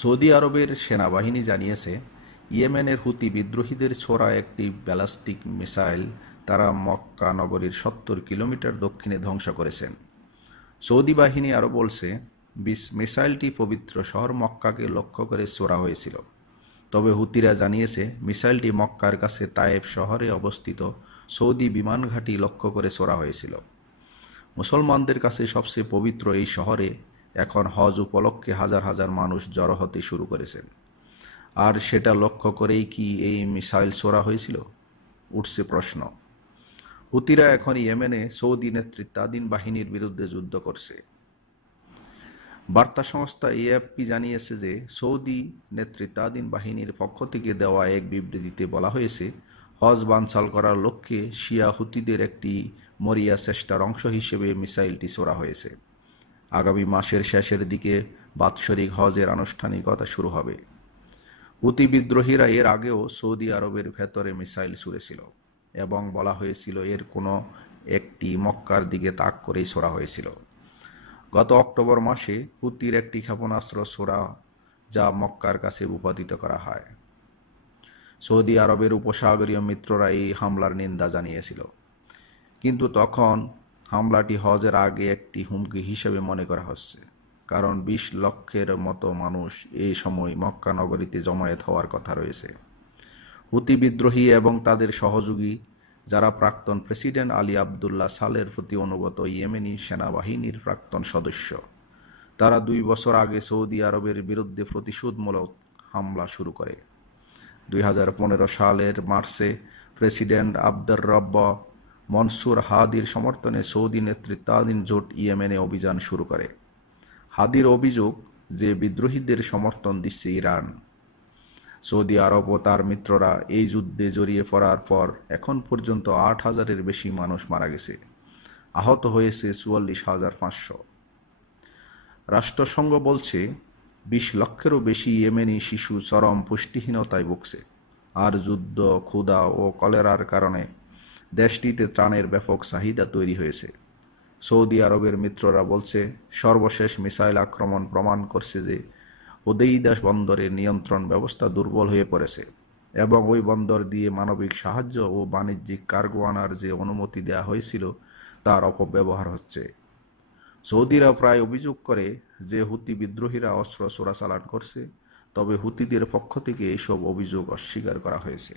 Saudi আরবের সেনাবাহিনী জানিয়েছে, ইয়েমেনের হুতি বিদ্রোহীদের ছোড়া একটি ব্যালাস্টিক মিসাইল তারা মক্কা নগরীর সত্তর কিলোমিটার দক্ষিণে ধ্বংস করেছেন। সৌদি বাহিনী আরও বলছে মিসাইলটি পবিত্র শহর মক্কাকে লক্ষ্য করে ছোড়া হয়েছিল। তবে হুতিরা জানিয়েছে, মিসাইলটি মক্কার কাছে তায়েব শহরে অবস্থিত সৌদি বিমান ঘাঁটি লক্ষ্য করে ছোড়া হয়েছিল। মুসলমানদের কাছে সবচেয়ে পবিত্র এই শহরে এখন হজ উপলক্ষে হাজার হাজার মানুষ জড়ো হতে শুরু করেছেন। আর সেটা লক্ষ্য করেই কি এই মিসাইল ছোড়া হয়েছিল? উঠছে প্রশ্ন। হুতিরা এখন ইয়েমেনে সৌদি নেতৃত্বাধীন বাহিনীর বিরুদ্ধে যুদ্ধ করছে। বার্তা সংস্থা এএফপি জানিয়েছে যে, সৌদি নেতৃত্বাধীন বাহিনীর পক্ষ থেকে দেওয়া এক বিবৃতিতে বলা হয়েছে, হজ বানচাল করার লক্ষ্যে শিয়া হুতিদের একটি মরিয়া চেষ্টার অংশ হিসেবে মিসাইলটি ছোড়া হয়েছে। আগামী মাসের শেষের দিকে বাৎসরিক হজের আনুষ্ঠানিকতা শুরু হবে। হুতি বিদ্রোহীরা এর আগেও সৌদি আরবের ভেতরে মিসাইল ছুড়েছিল এবং বলা হয়েছিল এর কোনো একটি মক্কার দিকে তাক করেই ছোড়া হয়েছিল। গত অক্টোবর মাসে হুতির একটি ক্ষেপণাস্ত্র ছোড়া যা মক্কার কাছে উপাদিত করা হয়। সৌদি আরবের উপসাগরীয় মিত্ররা এই হামলার নিন্দা জানিয়েছিল। কিন্তু তখন হামলাটি হজের আগে একটি হুমকি হিসেবে মনে করা হচ্ছে, কারণ বিশ লক্ষের মতো মানুষ এই সময় মক্কা নগরীতে জমায়েত হওয়ার কথা রয়েছে। হুতি বিদ্রোহী এবং তাদের সহযোগী, যারা প্রাক্তন প্রেসিডেন্ট আলী আবদুল্লাহ সালের প্রতি অনুগত ইয়েমেনি সেনাবাহিনীর প্রাক্তন সদস্য, তারা দুই বছর আগে সৌদি আরবের বিরুদ্ধে প্রতিশোধমূলক হামলা শুরু করে। দুই হাজার পনেরো সালের মার্চে প্রেসিডেন্ট আবদুর রব্ব মনসুর হাদির সমর্থনে সৌদি নেতৃত্বাধীন জোট ইয়েমেনে অভিযান শুরু করে। হাদির অভিযোগ যে বিদ্রোহীদের সমর্থন দিচ্ছে ইরান। সৌদি আরব ও তার মিত্ররা এই যুদ্ধে জড়িয়ে পড়ার পর এখন পর্যন্ত আট হাজারের বেশি মানুষ মারা গেছে। আহত হয়েছে চুয়াল্লিশ হাজার পাঁচশো। রাষ্ট্রসংঘ বলছে, বিশ লক্ষেরও বেশি ইয়েমেনি শিশু চরম পুষ্টিহীনতায় ভুগছে। আর যুদ্ধ, ক্ষুধা ও কলেরার কারণে দেশটিতে ত্রাণের ব্যাপক চাহিদা তৈরি হয়েছে। সৌদি আরবের মিত্ররা বলছে, সর্বশেষ মিসাইল আক্রমণ প্রমাণ করছে যে উদেইদাস বন্দরের নিয়ন্ত্রণ ব্যবস্থা দুর্বল হয়ে পড়েছে এবং ওই বন্দর দিয়ে মানবিক সাহায্য ও বাণিজ্যিক কার্গো আনার যে অনুমতি দেওয়া হয়েছিল, তার অপব্যবহার হচ্ছে। সৌদিরা প্রায় অভিযোগ করে যে হুতি বিদ্রোহীরা অস্ত্র চোরাচালান করছে, তবে হুতিদের পক্ষ থেকে এইসব অভিযোগ অস্বীকার করা হয়েছে।